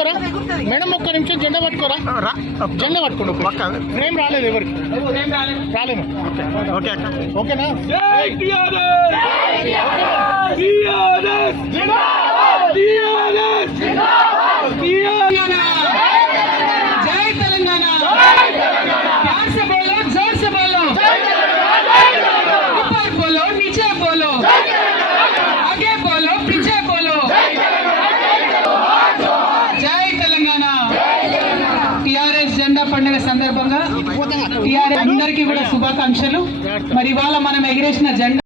పట్టుకోరా మేడం, ఒక్క నిమిషం జెండా పట్టుకోరా. జెండా పట్టుకోండి. ఫ్రేమ్ రాలేదు ఎవరికి, రాలేము. ఓకే ఓకేనా? జెండా పండుగ సందర్భంగా అందరికీ కూడా శుభాకాంక్షలు. మరి ఇవాళ మనం ఎగిరేసిన జెండా